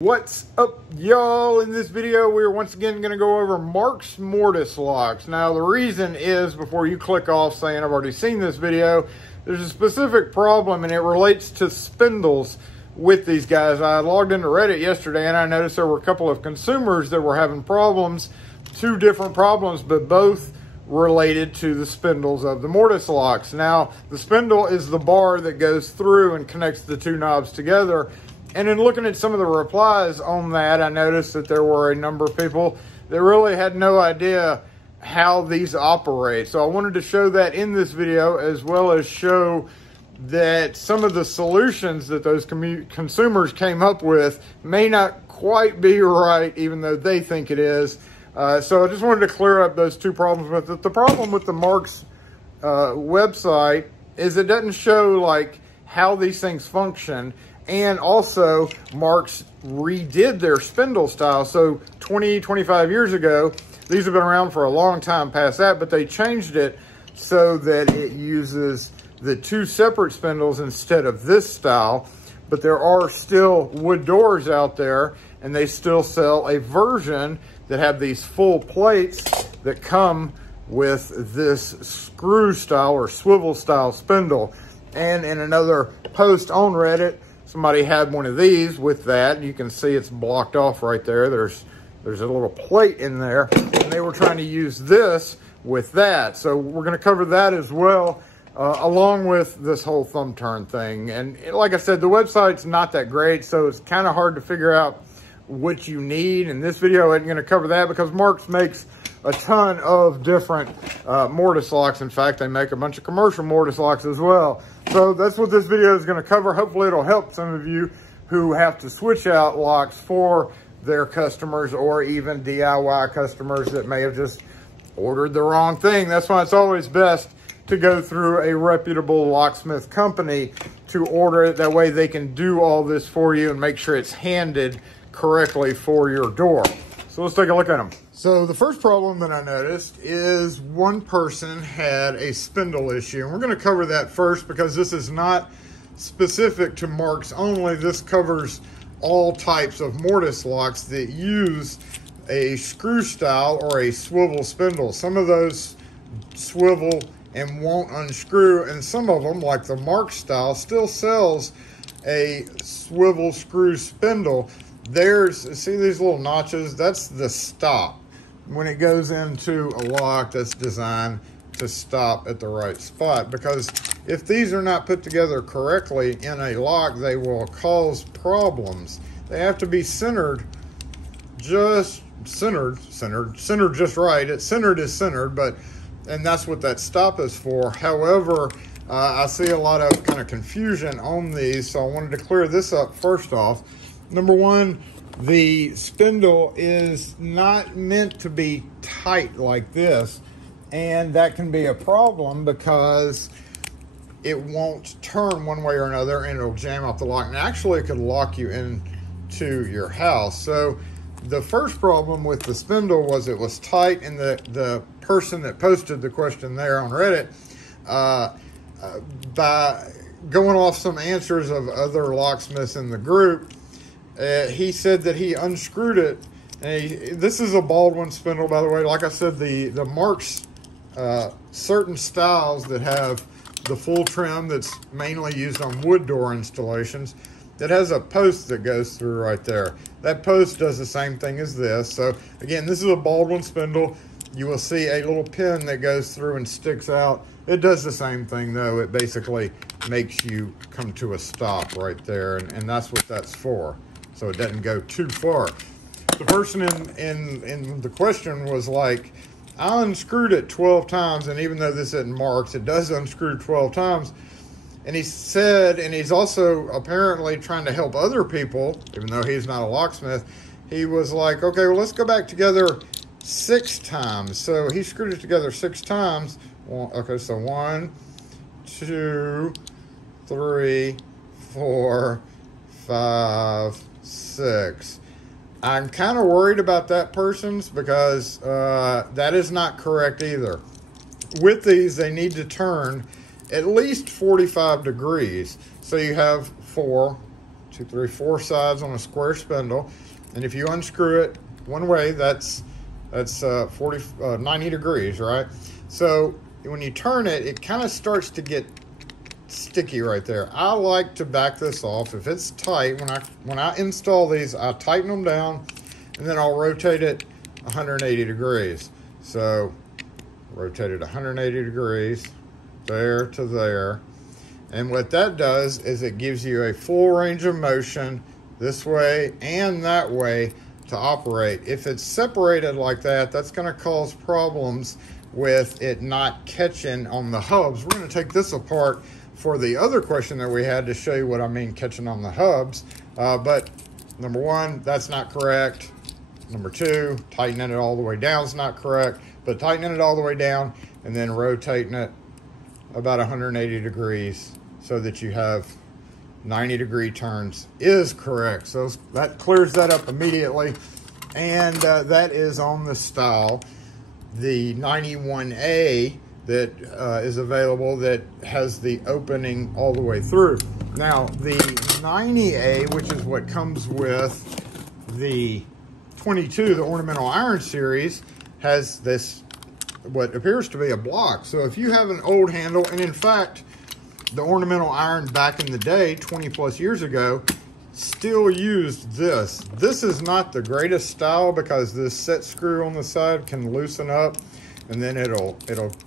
What's up, y'all? In this video, we're once again going to go over Marks Mortise locks. Now, the reason is, before you click off saying I've already seen this video, there's a specific problem and it relates to spindles with these guys. I logged into Reddit yesterday and I noticed there were a couple of consumers that were having problems, two different problems, but both related to the spindles of the mortise locks. Now, the spindle is the bar that goes through and connects the two knobs together. And in looking at some of the replies on that, I noticed that there were a number of people that really had no idea how these operate. So I wanted to show that in this video, as well as show that some of the solutions that those consumers came up with may not quite be right, even though they think it is. So I just wanted to clear up those two problems with it. The problem with the Marks website is it doesn't show like how these things function. And also, Marks redid their spindle style. So 20, 25 years ago, these have been around for a long time past that, but they changed it so that it uses the two separate spindles instead of this style. But there are still wood doors out there, and they still sell a version that have these full plates that come with this screw style or swivel style spindle. And in another post on Reddit, somebody had one of these with that. You can see it's blocked off right there. There's a little plate in there, and they were trying to use this with that. So we're going to cover that as well, along with this whole thumb turn thing. And like I said, the website's not that great, so it's kind of hard to figure out what you need. And this video isn't going to cover that because Marks makes a ton of different mortise locks. In fact, they make a bunch of commercial mortise locks as well. So that's what this video is going to cover. Hopefully it'll help some of you who have to switch out locks for their customers, or even DIY customers that may have just ordered the wrong thing. That's why it's always best to go through a reputable locksmith company to order it. That way they can do all this for you and make sure it's handed correctly for your door. So let's take a look at them. So the first problem that I noticed is one person had a spindle issue. And we're going to cover that first because this is not specific to Marks only. This covers all types of mortise locks that use a screw style or a swivel spindle. Some of those swivel and won't unscrew, and some of them, like the Marks style, still sells a swivel screw spindle. See these little notches? That's the stop. When it goes into a lock that's designed to stop at the right spot, because if these are not put together correctly in a lock, they will cause problems. They have to be centered just right. It's centered is centered, and that's what that stop is for. However, I see a lot of kind of confusion on these, so I wanted to clear this up first off. Number one, the spindle is not meant to be tight like this, and that can be a problem because it won't turn one way or another and it'll jam up the lock, and actually it could lock you into your house. So the first problem with the spindle was it was tight, and the person that posted the question there on Reddit, by going off some answers of other locksmiths in the group, he said that he unscrewed it. And this is a Baldwin spindle, by the way. Like I said, the Marks, certain styles that have the full trim that's mainly used on wood door installations, that has a post that goes through right there. That post does the same thing as this. So again, this is a Baldwin spindle. You will see a little pin that goes through and sticks out. It does the same thing though. It basically makes you come to a stop right there, and that's what that's for. So it doesn't go too far. The person in the question was like, I unscrewed it 12 times, and even though this isn't Marks, it does unscrew 12 times. And he said, and he's also apparently trying to help other people, even though he's not a locksmith, he was like, okay, well, let's go back together 6 times. So he screwed it together 6 times. Well, okay, so 1, 2, 3, 4, 5, 6. I'm kind of worried about that person's because that is not correct either. With these, they need to turn at least 45 degrees. So you have 4, 2, 3, 4 sides on a square spindle. And if you unscrew it one way, that's 90 degrees, right? So when you turn it, it kind of starts to get sticky right there. I like to back this off. If it's tight, when I install these, I tighten them down and then I'll rotate it 180 degrees. So rotate it 180 degrees, there to there. And what that does is it gives you a full range of motion this way and that way to operate. If it's separated like that, that's going to cause problems with it not catching on the hubs. We're going to take this apart for the other question that we had to show you what I mean catching on the hubs. But number one, that's not correct. Number two, tightening it all the way down is not correct, but tightening it all the way down and then rotating it about 180 degrees so that you have 90-degree turns is correct. So that clears that up immediately. And that is on the style, the 91A that is available, that has the opening all the way through. Now, the 90A, which is what comes with the 22, the ornamental iron series, has this, what appears to be a block. So if you have an old handle, and in fact, the ornamental iron back in the day, 20 plus years ago, still used this. This is not the greatest style because this set screw on the side can loosen up and then it'll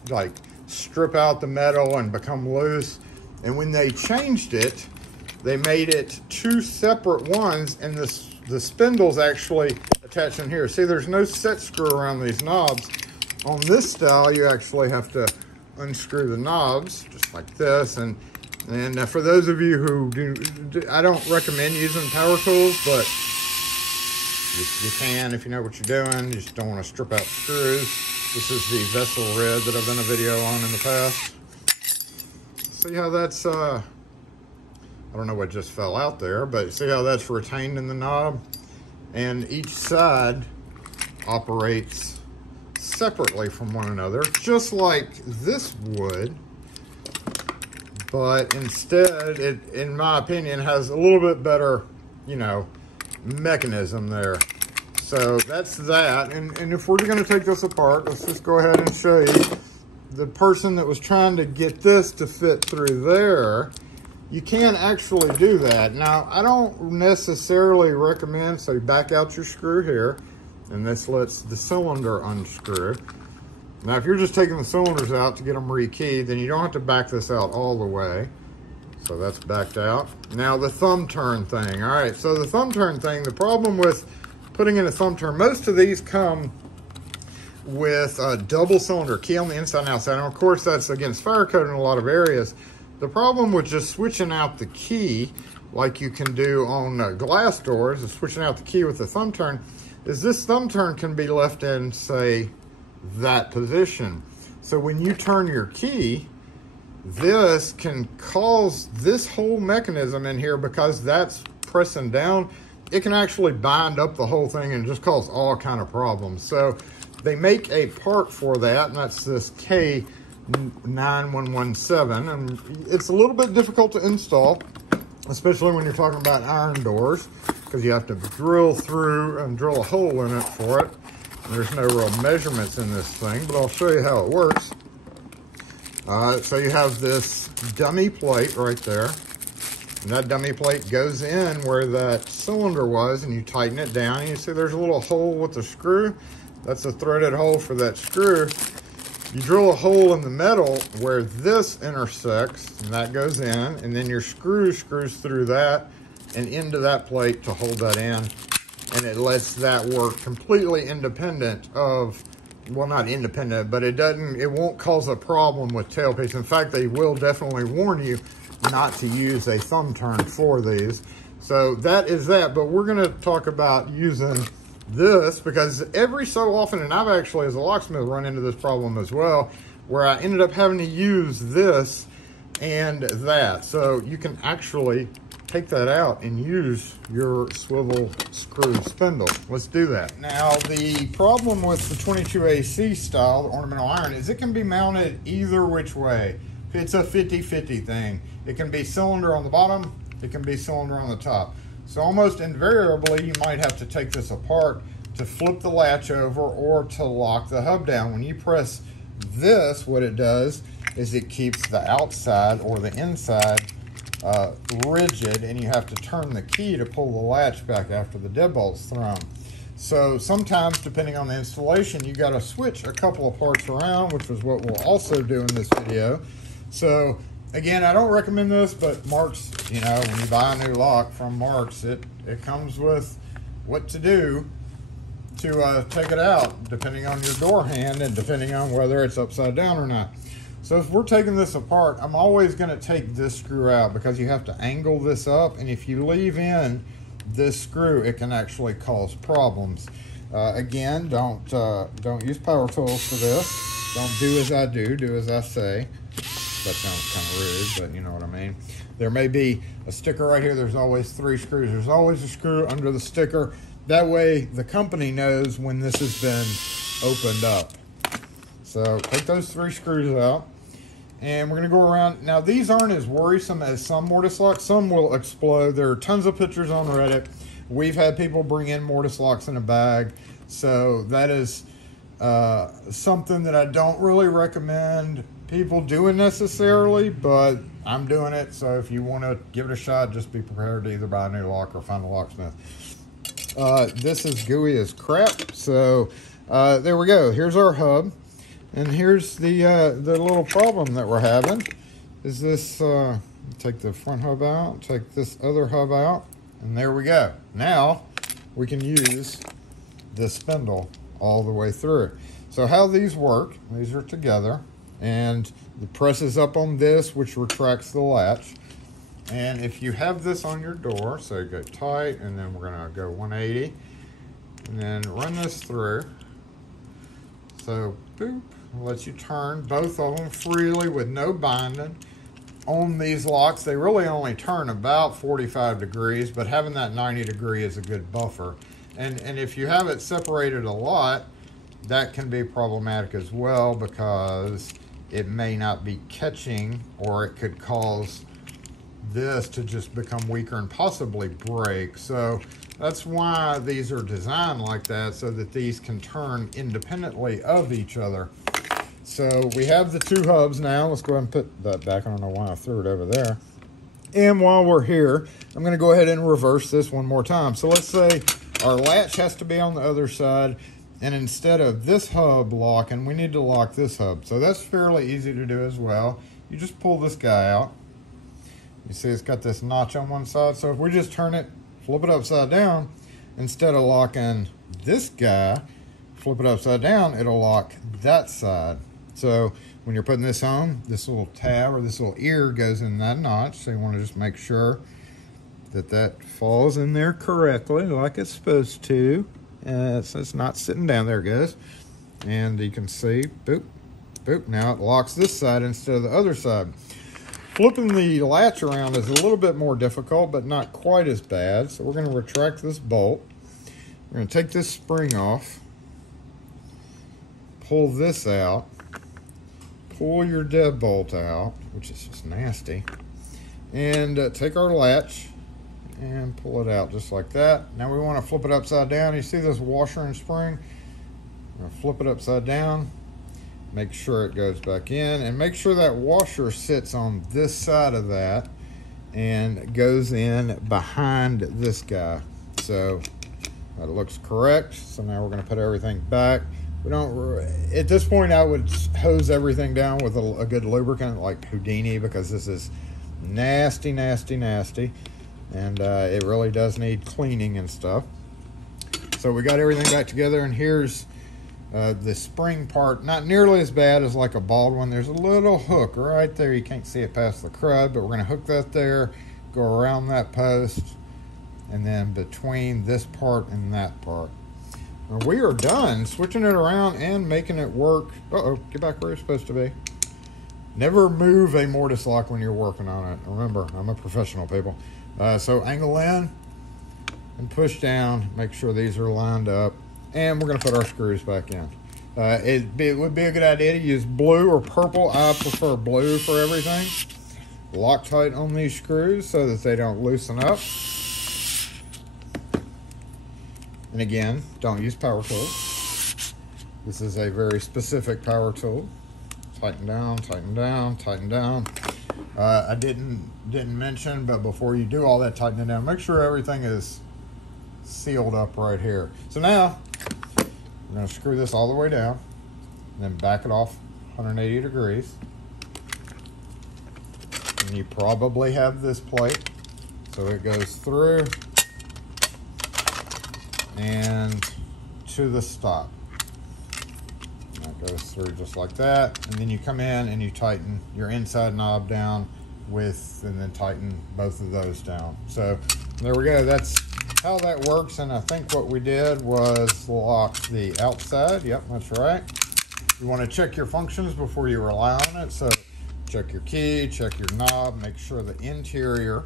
like strip out the metal and become loose. And when they changed it, they made it two separate ones, and the spindles actually attach in here. See, there's no set screw around these knobs. On this style, you actually have to unscrew the knobs just like this. And for those of you who do, I don't recommend using power tools, but you can if you know what you're doing. You just don't want to strip out screws. This is the vessel red that I've done a video on in the past. See how that's, I don't know what just fell out there, but see how that's retained in the knob? And each side operates separately from one another, just like this would. But instead, it, in my opinion, has a little bit better, you know, mechanism there. So that's that. And if we're going to take this apart, let's just go ahead and show you. The person that was trying to get this to fit through there, you can actually do that. Now, I don't necessarily recommend, so you back out your screw here, and this lets the cylinder unscrew. Now, if you're just taking the cylinders out to get them rekeyed, then you don't have to back this out all the way. So that's backed out. Now, the thumb turn thing. All right, so the thumb turn thing, the problem with putting in a thumb turn, most of these come with a double cylinder key on the inside and outside. And of course, that's against fire code in a lot of areas. The problem with just switching out the key, like you can do on glass doors, is switching out the key with the thumb turn, is this thumb turn can be left in, say, that position. So when you turn your key, this can cause this whole mechanism in here, because that's pressing down, it can actually bind up the whole thing and just cause all kind of problems. So they make a part for that, and that's this K9117, and it's a little bit difficult to install, especially when you're talking about iron doors, because you have to drill through and drill a hole in it for it. And there's no real measurements in this thing, but I'll show you how it works. So you have this dummy plate right there, and that dummy plate goes in where that cylinder was, and you tighten it down, and you see there's a little hole with the screw. That's a threaded hole for that screw. You drill a hole in the metal where this intersects, and that goes in, and then your screw screws through that and into that plate to hold that in, and it lets that work completely independent of, well, not independent, but it won't cause a problem with tailpiece. In fact, they will definitely warn you not to use a thumb turn for these. So that is that, but we're gonna talk about using this, because every so often, and I've actually as a locksmith run into this problem as well, where I ended up having to use this and that. So you can actually take that out and use your swivel screw spindle. Let's do that. Now, the problem with the 22AC style, the ornamental iron, is it can be mounted either which way. It's a 50-50 thing. It can be cylinder on the bottom, it can be cylinder on the top. So almost invariably, you might have to take this apart to flip the latch over or to lock the hub down. When you press this, what it does is it keeps the outside or the inside rigid, and you have to turn the key to pull the latch back after the deadbolt's thrown. So sometimes, depending on the installation, you got to switch a couple of parts around, which is what we'll also do in this video. So again, I don't recommend this, but Marks, you know, when you buy a new lock from Marks, it comes with what to do to take it out, depending on your door hand and depending on whether it's upside down or not. So if we're taking this apart, I'm always going to take this screw out because you have to angle this up, and if you leave in this screw, it can actually cause problems. Again, don't use power tools for this. Don't do as I do, do as I say. That sounds kind of rude, but you know what I mean. There may be a sticker right here. There's always 3 screws. There's always a screw under the sticker. That way the company knows when this has been opened up. So take those 3 screws out, and we're going to go around. Now these aren't as worrisome as some mortise locks. Some will explode. There are tons of pictures on Reddit. We've had people bring in mortise locks in a bag. So that is something that I don't really recommend people doing necessarily, but I'm doing it. So if you want to give it a shot, just be prepared to either buy a new lock or find a locksmith. This is gooey as crap. So there we go. Here's our hub. And here's the little problem that we're having is this, take the front hub out, take this other hub out, and there we go. Now we can use this spindle all the way through. So how these work, these are together, and the press is up on this, which retracts the latch. And if you have this on your door, so go tight, and then we're gonna go 180, and then run this through. So boop, lets you turn both of them freely with no binding. On these locks, they really only turn about 45 degrees, but having that 90 degree is a good buffer. And if you have it separated a lot, that can be problematic as well because it may not be catching, or it could cause this to just become weaker and possibly break. So that's why these are designed like that, so that these can turn independently of each other. So we have the 2 hubs now. Let's go ahead and put that back. I don't know why I threw it over there. And while we're here, I'm going to go ahead and reverse this one more time. So let's say our latch has to be on the other side, and instead of this hub locking, we need to lock this hub. So that's fairly easy to do as well. You just pull this guy out. You see it's got this notch on one side. So if we just turn it, flip it upside down, instead of locking this guy, flip it upside down, it'll lock that side. So when you're putting this on, this little tab or this little ear goes in that notch. So you want to just make sure that that falls in there correctly like it's supposed to. So it's not sitting down. There it goes. And you can see, boop, boop. Now it locks this side instead of the other side. Flipping the latch around is a little bit more difficult, but not quite as bad. So we're going to retract this bolt. We're going to take this spring off. Pull this out. Pull your deadbolt out, which is just nasty. And take our latch and pull it out just like that. Now we want to flip it upside down. You see this washer and spring? I'm going to flip it upside down. Make sure it goes back in, and make sure that washer sits on this side of that and goes in behind this guy. So that looks correct. So now we're going to put everything back. We don't, at this point I would hose everything down with a good lubricant like Houdini, because this is nasty, nasty, nasty. And it really does need cleaning and stuff. So we got everything back together, and here's the spring part. Not nearly as bad as like a bald one. There's a little hook right there. You can't see it past the crud, but we're gonna hook that there, go around that post, and then between this part and that part. We are done switching it around and making it work. Uh-oh, get back where it's supposed to be. Never move a mortise lock when you're working on it. Remember, I'm a professional, people. So angle in and push down. Make sure these are lined up. And we're going to put our screws back in. It would be a good idea to use blue or purple. I prefer blue for everything. Loctite on these screws so that they don't loosen up. And again, don't use power tools. This is a very specific power tool. Tighten down, tighten down, tighten down. I didn't mention, but before you do all that tightening down, make sure everything is sealed up right here. So now, we're gonna screw this all the way down, and then back it off 180 degrees. And you probably have this plate, so it goes through and to the stop. That goes through just like that, and then you come in and you tighten your inside knob down and then tighten both of those down. So there we go. That's how that works. And I think what we did was lock the outside. Yep, that's right. You want to check your functions before you rely on it. So check your key, check your knob, make sure the interior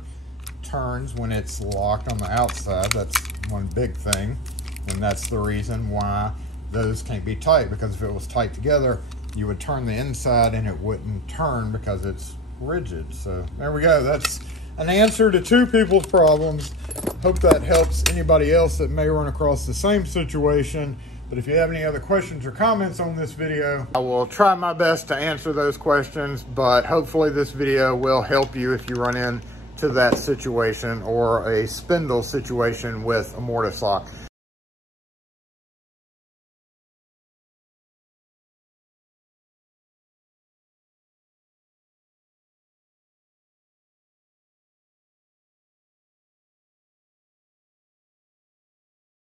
turns when it's locked on the outside. That's one big thing, and that's the reason why those can't be tight, because if it was tight together, you would turn the inside and it wouldn't turn because it's rigid. So there we go. That's an answer to two people's problems. Hope that helps anybody else that may run across the same situation. But if you have any other questions or comments on this video, I will try my best to answer those questions, but hopefully this video will help you if you run into that situation or a spindle situation with a mortise lock.